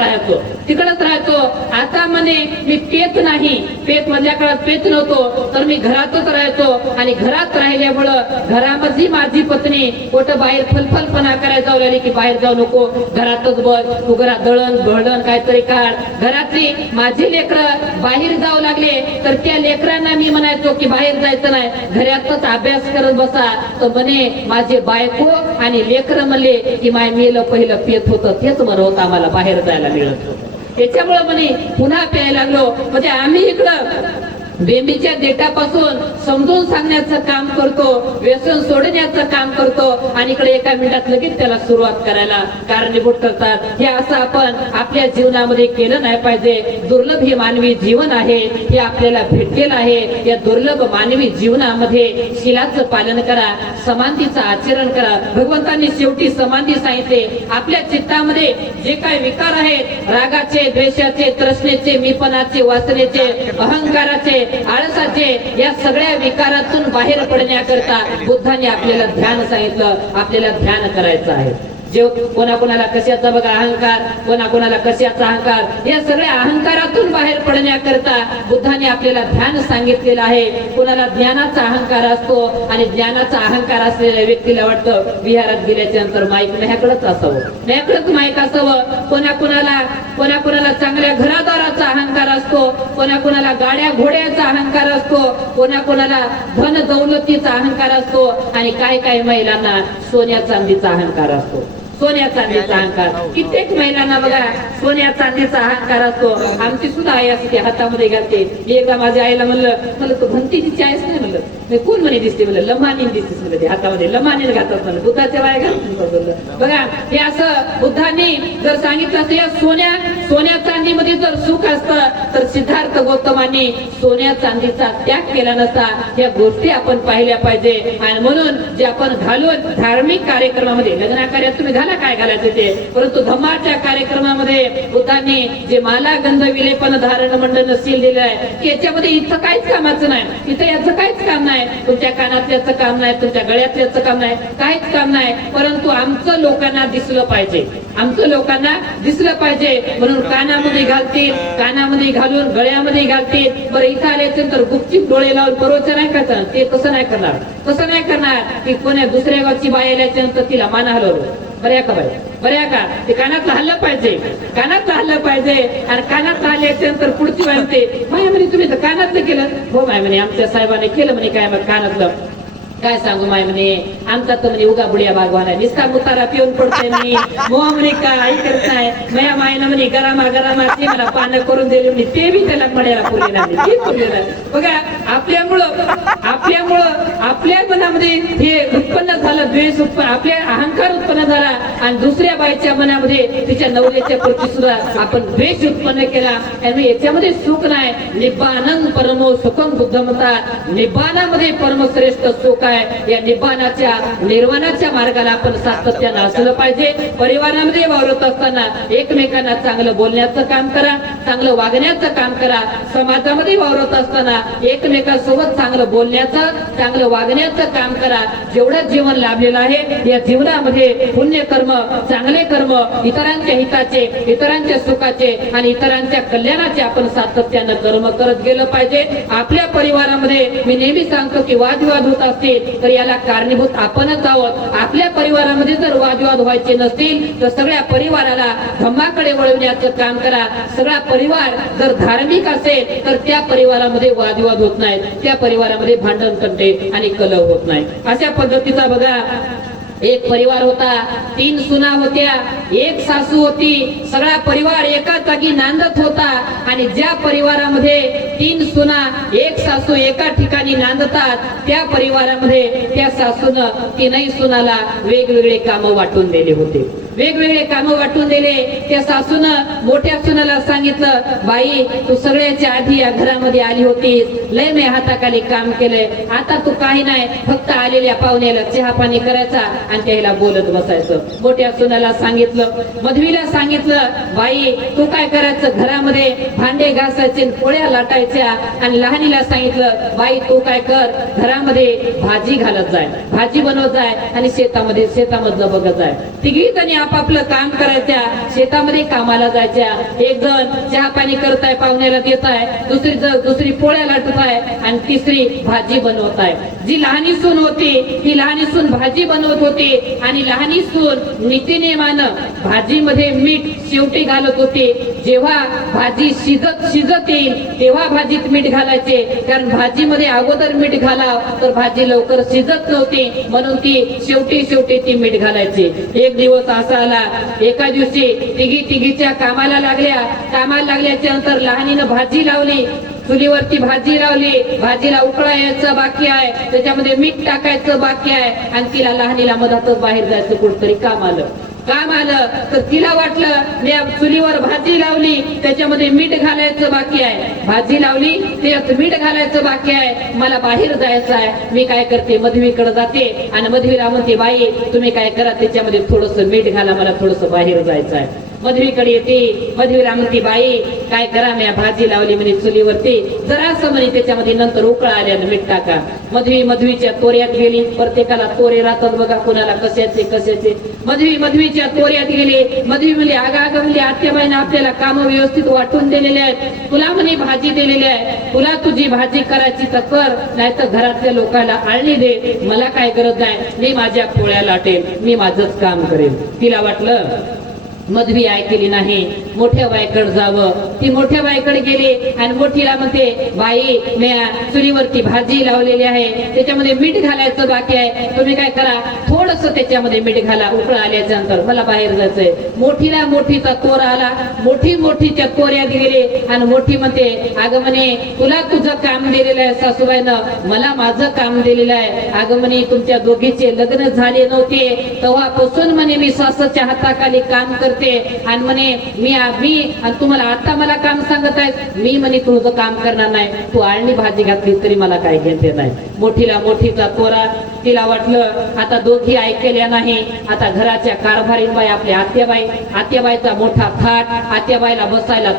राहायचो. आता म्हणे मी पेत नाही, पेत मधल्या काळात पेत नव्हतो, तर मी घरातच राहायचो. आणि घरात राहिल्यामुळं घरामध्ये माझी पत्नी कुठं बाहेर फलफलपणा करायला जाऊ लागली की बाहेर जाऊ नको, घरातच बस, तू घरात दळण भळण काहीतरी काढ. घरातली माझी लेकरं बाहेर जाऊ लागले तर त्या लेकरांना मी म्हणायचो की बाहेर जायचं नाही, घरातच अभ्यास करत बसा. तर म्हणे माझे बायको आणि लेकरं म्हणले की माय मेलं पहिलं पेत होतं, तेच म्हणत होतं आम्हाला बाहेर जायला मिळत होतं. त्याच्यामुळे म्हणे पुन्हा प्यायला लागलो. म्हणजे आम्ही इकडं बेंबीच्या देठापासून समजून सांगण्याचं काम करतो, व्यसन सोडण्याचं काम करतो, आणि इकडे एका मिनिटात लगेच त्याला सुरुवात करायला कारणीभूत करतात. हे असं आपण आपल्या जीवनामध्ये केलं नाही पाहिजे. दुर्लभ हे मानवी जीवन आहे, हे आपल्याला भेटलेलं आहे. या दुर्लभ मानवी जीवनामध्ये शीलाचं पालन करा, समानतेचं आचरण करा. भगवंतांनी शेवटी समानती सांगितले. आपल्या चित्तामध्ये जे काही विकार आहेत, रागाचे, द्वेषाचे, तृष्णेचे, मीपणाचे, वासनेचे, अहंकाराचे, आळसाचे, या सगळ्या विकारातून बाहेर पडण्याकरता बुद्धाने आपल्याला ध्यान सांगितलं. आपल्याला ध्यान करायचं आहे. जे कोणाकोणाला कशाचा बघा अहंकार, कोणाकोणाला कशाचा अहंकार, या सगळ्या अहंकारातून बाहेर पडण्याकरता बुद्धाने आपल्याला ध्यान सांगितलेलं आहे. कोणाला ज्ञानाचा अहंकार असतो आणि ज्ञानाचा अहंकार असलेल्या व्यक्तीला वाटतं विहारात गेल्याच्या नंतर माईक माझ्याकडेच असावं, माझ्याकडेच माईक असावं. कोणाकोणाला चांगल्या घरादाराचा अहंकार असतो, कोणाकोणाला गाड्या घोड्याचा अहंकार असतो, कोणाकोणाला धन दौलतीचा अहंकार असतो, आणि काही महिलांना सोन्या चांदीचा अहंकार असतो. सोन्या चांदीचा अहंकार कित्येक महिलांना बघा सोन्या चांदीचा अहंकार असतो. आमची सुद्धा आई असते, हातामध्ये घालते. मी एकदा माझ्या आईला म्हणलं तू भंतीची चाळीस नाही म्हणलं, मी कोण म्हणे दिसते म्हणलं, लमानी दिसतेस म्हणलं, ते हातामध्ये लमानीने घालतात म्हणलं, बुद्धाच्या वाया घालतात. बघा हे असं बुद्धांनी जर सांगितलं असं, या सोन्या चांदीमध्ये जर सुख असतं तर सिद्धार्थ गौतमांनी सोन्या चांदीचा त्याग केला नसता. या गोष्टी आपण पाहिल्या पाहिजे. आणि म्हणून जे आपण घालून धार्मिक कार्यक्रमामध्ये, लग्न कार्यात तुम्ही घाला काय घालायचे ते, परंतु धम्माच्या कार्यक्रमामध्ये बुद्धांनी जे माला गंध विलेपन धारण मंडन सील दिलं आहे की याच्यामध्ये इथं काहीच कामाचं नाही, इथं याचं काहीच काम नाही, तुमच्या कानातल्याचं काम नाही, तुमच्या गळ्यातल्याचं काम नाही, काहीच काम नाही. परंतु आमचं लोकांना दिसलं पाहिजे, आमचं लोकांना दिसलं पाहिजे म्हणून कानामध्ये घालतील, कानामध्ये घालून गळ्यामध्ये घालतील. बरं इथं आल्यानंतर गुपचूप डोळे लावून प्रवचन नाही करतात, ते तसं नाही करणार. तसं नाही करणार की कोण्या दुसऱ्या गावची बाई आल्याच्यानंतर तिला मान हलवलं, बऱ्या का बाई, बऱ्या का, ते कानात हल्लं पाहिजे, कानात हल्लं पाहिजे. आणि कानात हल्ल्याच्या नंतर पुढची बाई म्हणते माय म्हणे तुम्ही तर कानातलं केलं. हो माय म्हणे आमच्या साहेबाने केलं म्हणे. काय मग कानातलं काय सांगू माय म्हणे, आमचा तर म्हणे उगा बुड्या भागवाना निस्ता मुतारा पिऊन पडतोय म्हणे, मोह म्हणे काय करत नाही. माझ्या मायनं म्हणे गरामा ते मला पानं करून दिले म्हणे, ते बी त्याला मड्याला पुरले नाही, ते पुरले नाही. बघा आपल्यामुळं आपल्या मनामध्ये हे उत्पन्न झालं, द्वेष उत्पन्न, आपल्या अहंकार उत्पन्न झाला, आणि दुसऱ्या बाईच्या मनामध्ये तिच्या नवऱ्याच्या प्रती सुद्धा आपण द्वेष उत्पन्न केला. त्यामुळे याच्यामध्ये सुख नाही. निब्बानं परमो सुखं बुद्ध म्हणतात, निब्बानामध्ये परमश्रेष्ठ सुख आहे. या निब्बानाच्या निर्वाणाच्या मार्गाला आपण सातत्यानं असलं पाहिजे. परिवारामध्ये वावरत असताना एकमेकांना चांगलं बोलण्याचं काम करा, चांगलं वागण्याचं काम करा. समाजामध्ये वावरत असताना एकमेकांसोबत चांगलं बोलण्याचं, चांगलं वागण्याचं काम करा. जेवढं जीवन लाभलेलं आहे या जीवनामध्ये पुण्य कर्म, चांगले कर्म, इतरांच्या हिताचे, इतरांच्या सुखाचे आणि इतरांच्या कल्याणाचे आपण सातत्यानं कर्म करत गेलं पाहिजे. आपल्या परिवारामध्ये मी नेहमी सांगतो की वादविवाद होत असतील तर याला कारणीभूत आपणच आहोत. आपल्या परिवारामध्ये जर वादविवाद व्हायचे नसतील तर सगळ्या परिवाराला धम्माकडे वळवण्याचं काम करा. सगळा परिवार जर धार्मिक असेल तर त्या परिवारामध्ये वादविवाद होत नाहीत, त्या परिवारामध्ये भांडण तंटे आणि कलह होत नाही. अशा पद्धतीचा बघा एक परिवार होता, 3 सुना होत्या, 1 सासू होती. सगळा परिवार एका जागी नांदत होता. आणि ज्या परिवारामध्ये 3 सुना 1 सासू एका ठिकाणी नांदतात त्या परिवारामध्ये त्या सासूनं 3ही सुनाला वेगवेगळे काम वाटून दिले होते. वेगवेगळे काम वाटून दिले. त्या सासूनं मोठ्या सुनाला सांगितलं, बाई तू सगळ्याच्या आधी या घरामध्ये आली होतीस, लय मी हाताखाली काम केलंय, आता तू काही नाही, फक्त आलेल्या पाहुण्याला चहा पाणी करायचा आणि त्याला बोलत बसायचं. मोठ्या सुनाला सांगितलं. मधवीला सांगितलं, बाई तू काय करायचं, घरामध्ये भांडे घासायचे, पोळ्या लाटायच्या. आणि लहानीला सांगितलं, बाई तू काय कर, घरामध्ये भाजी घालत जाय, भाजी बनवत जाय आणि शेतामधलं बघत जाय. तिघी जणी आपापलं काम करायच्या, शेतामध्ये कामाला जायच्या. एक जण चहा पाणी करत आहे, पाहुण्याला देत आहे, दुसरी पोळ्या लाटत आहे आणि तिसरी भाजी बनवत आहे. जी लहानी सून होती ती लहानी सून भाजी बनवत होती आणि लहानी सून नीतिनेमानं भाजीमध्ये मीठ शेवटी घालत होते. जेव्हा भाजी शिजत येईल तेव्हा भाजीत मीठ घालायचे, कारण भाजीमध्ये अगोदर मीठ घालाव तर भाजी लवकर शिजत नव्हती, म्हणून ती शेवटी ती मीठ घालायची. एक दिवस असा आला, एका दिवशी तिघीच्या कामाला लागल्याच्या नंतर लहानीनं भाजी लावली, चुलीवरती भाजी लावली. भाजीला उकळायचं बाकी आहे, त्याच्यामध्ये मीठ टाकायचं बाकी आहे आणि तिला लहानीला मधातच बाहेर जायचं कुठतरी काम आलं तर तिला वाटलं मी चुलीवर भाजी लावली, त्याच्यामध्ये मीठ घालायचं बाकी आहे, भाजी लावली त्यात मीठ घालायचं बाकी आहे, मला बाहेर जायचं आहे. मी काय करते, मधवीकडे जाते आणि मधवीला म्हणते, बाई तुम्ही काय करा, त्याच्यामध्ये थोडस मीठ घाला, मला थोडस बाहेर जायचं आहे. मधवीकडे येते. मधवीला म्हणते, बाई काय करा, मी भाजी लावली म्हणे चुलीवरती, जरासं म्हणे त्याच्यामध्ये नंतर उकळा आल्यानं मीठ टाका. मधवीच्या तोऱ्यात गेली. प्रत्येकाला तोरे राहतात बघा, कुणाला कशाचे. मधवीच्या तोऱ्यात गेली. मधवी म्हणली, आगा म्हणली, आत्याबाईनं आपल्याला काम व्यवस्थित वाटून दिलेले आहेत, तुला म्हणे भाजी दिलेली आहे, तुला तुझी भाजी करायची तर कर, नाहीतर घरातल्या लोकांना आळणी दे, मला काय गरज नाही, मी माझ्या पोळ्या लाटेल, मी माझंच काम करेन. तिला वाटलं मधवी ऐकली नाही, मोठ्या बाईकडे जावं. ती मोठ्या बाईकडे गेली आणि मोठीला म्हणते, बाई मी चुलीवरती भाजी लावलेली आहे, त्याच्यामध्ये मीठ घालायचं बाकी आहे, तुम्ही काय करा, थोडस त्याच्यामध्ये मीठ घाला, उकळ आल्याच्या नंतर मला बाहेर जायचंय. मोठीचा तोरा आला. मोठीच्या तोऱ्यात गेले आणि मोठी म्हणते, अगं म्हणे तुला तुझं काम दिलेलं आहे सासूबाईनं, मला माझं काम दिलेलं आहे. अगं म्हणे तुमच्या दोघीचे लग्न झाले नव्हते तेव्हापासून म्हणे मी सासूच्या हाताखाली काम करते आणि म्हणे मी आणि तुम्हाला आता मला काम सांगत आहे, मी म्हणे तुझं काम करणार नाही, तू आळणी भाजी घातली तरी मला काय घेते नाही. मोठीचा तोरा. तिला वाटलं आता दोघी ऐकल्या नाही, आता घराच्या कारभारी बाई आपल्या आत्याबाईचा मोठा खाट, आत्याबाईला बसायला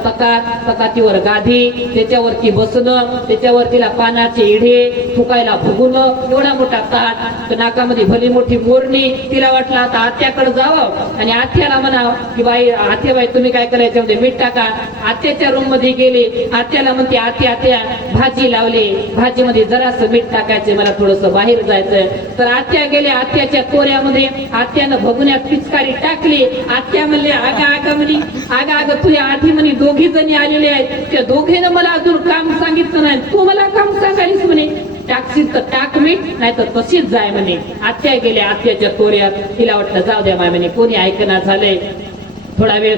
तकातीवर गादी, त्याच्यावरती बसणं, त्याच्यावर तिला पानाचे इडे, फुकायला भुगुणं, एवढा मोठा ताट, नाकामध्ये भली मोठी मोरणी. तिला वाटलं आता आत्याकडे जावं आणि आत्याला म्हणावं की बाई आत्याबाई तुम्ही काय करायचं मध्ये मीठ टाका. आत्याच्या रूम मध्ये गेली. आत्याला म्हणते, आत्या भाजी लावली, भाजीमध्ये जरासं मीठ टाकायचे, मला थोडस बाहेर जायचंय. तर आत्या गेल्या. आत्याच्या तोऱ्यामध्ये आत्यानं भगुन्यात पिचकारी टाकली. आत्या म्हणले, आगा तुझ्या आधी म्हणे दोघी जणी आलेले आहेत, त्या दोघीनं मला अजून काम सांगितलं नाही, तू मला काम सांगायलीस म्हणे, टाकशील तर टाक मीठ, नाही तर तशीच जाय म्हणे. आत्या गेल्या आत्याच्या तोऱ्यात. तिला वाटलं जाऊ द्या माय म्हणे, कोणी ऐकना झालंय. थोडा वेळ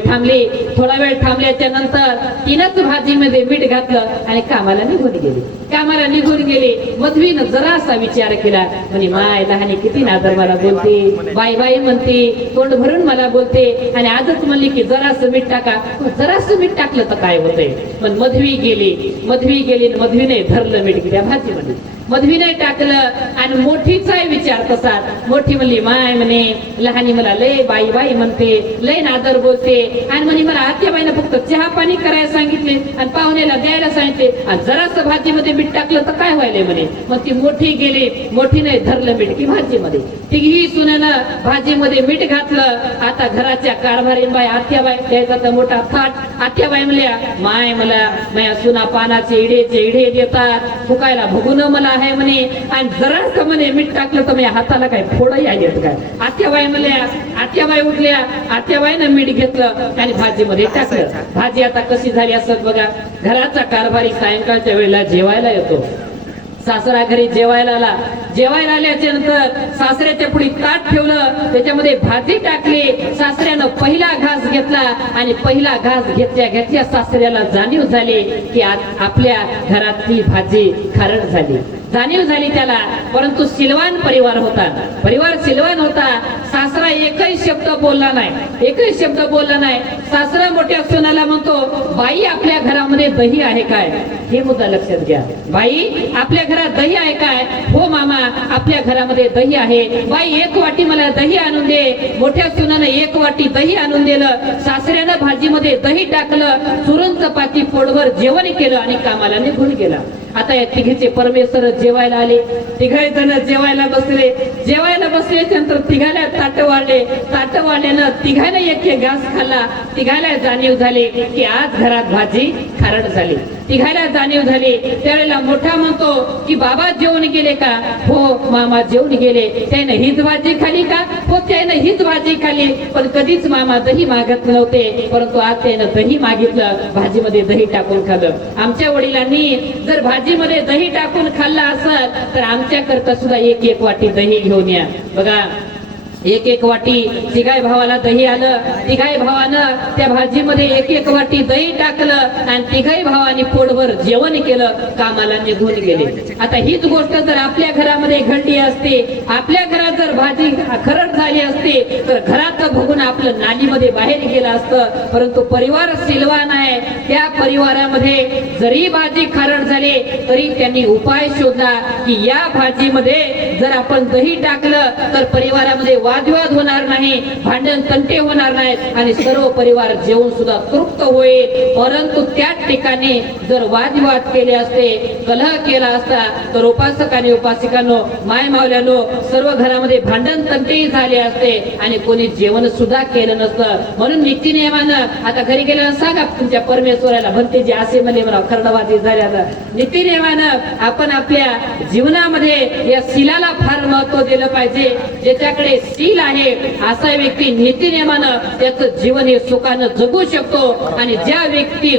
थांबल्याच्या नंतर तिनंच भाजीमध्ये मीठ घातलं आणि कामाला निघून गेली. मधवीनं जरासा विचार केला, म्हणे माय लहानी किती नादर मला बोलते, बाई म्हणते, तोंड भरून मला बोलते आणि आजच म्हणली की जरासं मीठ टाका. जरासं मीठ टाकलं तर काय होतंय. पण मधवी गेली मधवीने धरलं मीठ गेल्या भाजीमध्ये. मधवीने टाकलं आणि मोठीचाही विचार तसा. मोठी म्हणली, माय म्हणे लहानी मला लय बाई म्हणते, लय नादर बोलते आणि म्हणे मला आत्याबाईनं फक्त चहा पाणी करायला सांगितले आणि पाहुण्याला द्यायला सांगितले आणि जरासं भाजीमध्ये मीठ टाकलं तर काय व्हायलंय म्हणे. मग ती मोठी गेली. मोठीने धरलं मीठ की भाजीमध्ये. तिघी सुनेनं भाजीमध्ये मीठ घातलं. आता घराच्या कारभारीन बाई आत्याबाई, द्यायचा तर मोठा थाट. आत्याबाई म्हणल्या, माय मला माझ्या सुना पानाचे इडे देतात, फुकायला भुगुणं मला आहे म्हणे आणि जरासं म्हणे मीठ टाकलं तर माझ्या हाताला काय फोडही आहेत काय. आत्याबाई उठल्या. आत्याबाईनं मीठ घेतलं आणि भाजीमध्ये टाकलं. भाजी आता कशी झाली असत बघा. घराचा कारभारी सायंकाळच्या वेळेला जेवायला येतो. सासरा घरी जेवायला आल्याच्या नंतर सासऱ्याच्या पुढे ताट ठेवलं, त्याच्यामध्ये भाजी टाकली. सासऱ्यानं पहिला घास घेतला आणि पहिला घास घेतल्या सासऱ्याला जाणीव झाली की आपल्या घरातली भाजी खारट झाली. जाणीव झाली त्याला, परंतु सिलवान परिवार होता, परिवार सिलवान होता. सासरा एकही शब्द बोलला नाही, एकही शब्द बोलला नाही. सासरा मोठ्या सुनाला म्हणतो, बाई आपल्या घरामध्ये दही आहे काय? हे मुद्दा लक्षात घ्या. बाई आपल्या घरात दही आहे काय? हो मामा आपल्या घरामध्ये दही आहे. बाई एक वाटी मला दही आणून दे. मोठ्या सुनानं एक वाटी दही आणून दिलं. सासऱ्यानं भाजीमध्ये दही टाकलं, चुरून चपाती पोटभर जेवण केलं आणि कामाला निघून गेला. आता या तिघीचे परमेश्वर जेवायला आले. तिघाही जण जेवायला बसले. जेवायला बसले नंतर तिघाला ताट वाढले. ताट वाढल्यानं तिघाने एक घास खाल्ला. तिघाला जाणीव झाली की आज घरात भाजी खारट झाली. तिघाला जाणीव झाली. त्यावेळेला मोठा म्हणतो की बाबा जेवण गेले का? हो मामा जेवण गेले. त्याने हीच भाजी खाली का? हो त्याने हीच भाजी खाली. पण कधीच मामा दही मागत नव्हते, परंतु आज त्यानं दही मागितलं, भाजीमध्ये दही टाकून खाल्लं. आमच्या वडिलांनी जर भाजीमध्ये दही टाकून खाल्ला असेल तर आमच्या करता सुद्धा एक एक वाटी दही घेऊन या. बघा एक एक वाटी तिघाई भावाला दही आलं. तिघाई भावानं त्या भाजीमध्ये एक एक वाटी दही टाकलं आणि तिघाई भावानी पोटभर जेवण केलं, कामाला निघून गेले. आता हीच गोष्ट जर आपल्या घरामध्ये घडली असते, आपल्या घरात जर भाजी खरड झाली असते तर घरात बघून आपलं नालीमध्ये बाहेर गेलं असतं. परंतु परिवार सिलवान आहे. त्या परिवारामध्ये जरी भाजी खारड झाली तरी त्यांनी उपाय शोधला की या भाजीमध्ये जर आपण दही टाकलं तर परिवारामध्ये वादविवाद होणार नाही, भांडण तंटे होणार नाहीत आणि सर्व परिवार जेवण सुद्धा तृप्त होईल. परंतु त्याच ठिकाणी जर वादविवाद केले असते, कलह केला असता तर उपासक आणि उपासिकांनो, माय मावल्यानो, सर्व घरामध्ये भांडण तंटेही झाले असते आणि कोणी जेवण सुद्धा केलं नसतं. म्हणून नीती नियमानं आता घरी गेल्यानं सांगा तुमच्या परमेश्वराला, भंतेजी असे म्हणले मला खरडवादी झाल्या. नीती नियमानं आपण आपल्या जीवनामध्ये या शिलाला फार महत्व दिलं पाहिजे. ज्याच्याकडे शील आहे असा व्यक्ती नीती नियमानं त्याचं जीवन हे सुखानं जगू शकतो. आणि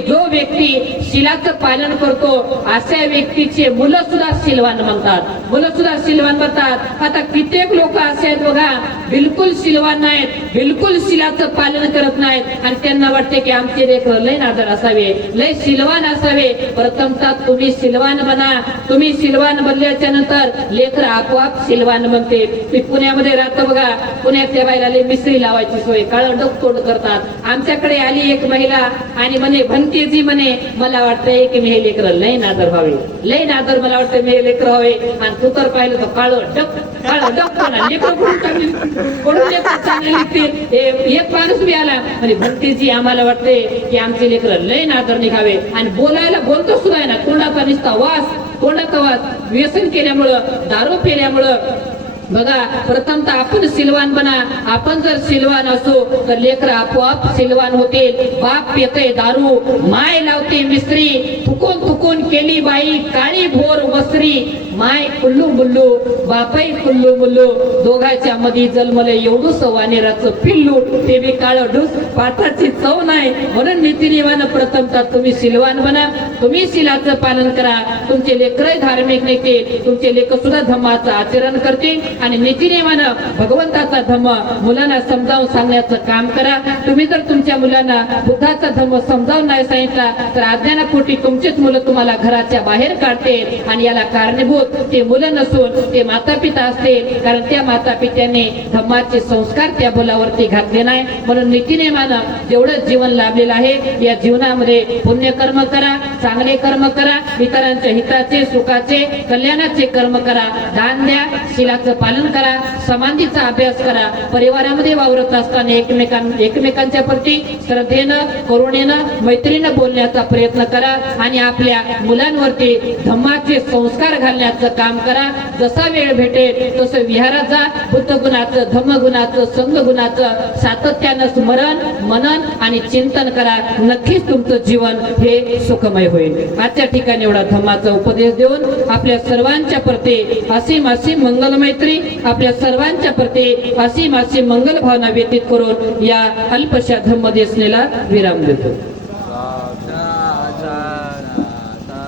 जो व्यक्ती शिलाचं पालन करतो अशा व्यक्तीचे मुलं सुद्धा शिलवान म्हणतात, मुलं सुद्धा शिलवान म्हणतात. आता कित्येक लोक असे आहेत बघा, बिलकुल शिलवान नाहीत, बिलकुल शिलाचं पालन करत नाहीत आणि त्यांना वाटते की आमचे लेकरं लय नादर असावे, लय शिलवान असावे. प्रथमतः तुम्ही शिलवान बना. तुम्ही शिलवान बनल्याच्या नंतर लेकर आपोआप शिलवान बनते. मी पुण्यामध्ये राहतो बघा, पुण्यातल्या बाईला मिसरी लावायची सोय, काळ डोकतोड करतात. आमच्याकडे आली एक महिला आणि म्हणे, भंतेजी म्हणे मला वाटतंय की मी हे लेकर लय नादर व्हावे, लय नादर मला वाटतं मी हे लेकर व्हावे. आणि तू तर पाहिलं तर काळ डक लेकर चांगले लिखतील. एक माणूस बी आला म्हणजे, भंतेजी आम्हाला वाटते की आमचे लेकर लय नादर निघावे. आणि बोलतो सुद्धा ना, तोंडाचा निसता वास, तोंडाचा वास, व्यसन केल्यामुळं, दारू पिल्यामुळं. बघा प्रथमतः आपण सिलवान बना. आपण जर सिलवान असो तर लेकर आपोआप सिलवान होतील. बाप पिते दारू, माय लावते मिसरी, थुकून थुकून केली बाई काळी भोर वसरी. माय कुल्लू मुल्लू, बापाई कुल्लू मुल्लू, दोघांच्या मध्ये जन्मले एवढूस वानेराचं पिल्लू, ते बी काळ डूस, पाठाची चव नाही. म्हणून नीतिनियमानं प्रथमतः तुम्ही सिलवान बना. तुम्ही शिलाचं पालन करा. तुमचे लेकर धार्मिक नेते, तुमचे लेकर सुद्धा धम्माचं आचरण करतील आणि नीतिनियमानं भगवंताचा धम्म मुलांना समजावून सांगण्याचं काम करा. तुम्ही जर तुमच्या मुलांना बुद्धाचा धम्म समजावून नाही सांगितला तर अज्ञानापोटी तुमचेच मुलं तुम्हाला घराच्या बाहेर काढतील आणि याला कारणीभूत ते मुलं नसून ते माता पिता असतील. कारण त्या माता पित्याने धम्माचे संस्कार त्या मुलावरती घातले नाही. म्हणून नीतिनियमानं जेवढं जीवन लाभलेलं आहे या जीवनामध्ये पुण्यकर्म करा, चांगले कर्म करा, इतरांच्या हिताचे, सुखाचे, कल्याणाचे कर्म करा, दान द्या, शिलाचं पालन करा, समाधीचा अभ्यास करा. परिवारामध्ये वावरत असताना एकमेकांच्या प्रती श्रद्धेनं, करुणेनं, मैत्रीनं बोलण्याचा प्रयत्न करा आणि आपल्या मुलांवरती धम्माचे संस्कार घालण्याचं काम करा. जसा वेळ भेटेल तसं विहारात जा. बुद्ध गुणाचं, धम्म गुणाचं, संघ गुणाचं सातत्यानं स्मरण, मनन आणि चिंतन करा. नक्कीच तुमचं जीवन हे सुखमय होईल. आजच्या ठिकाणी एवढा धम्माचा उपदेश देऊन आपल्या सर्वांच्या प्रती असीम असीम मंगल मैत्री, आपल्या सर्वांच्या प्रती असीम असीम मंगल भावना व्यतीत करून या अल्पशा धम्म देशनेला विराम देतो.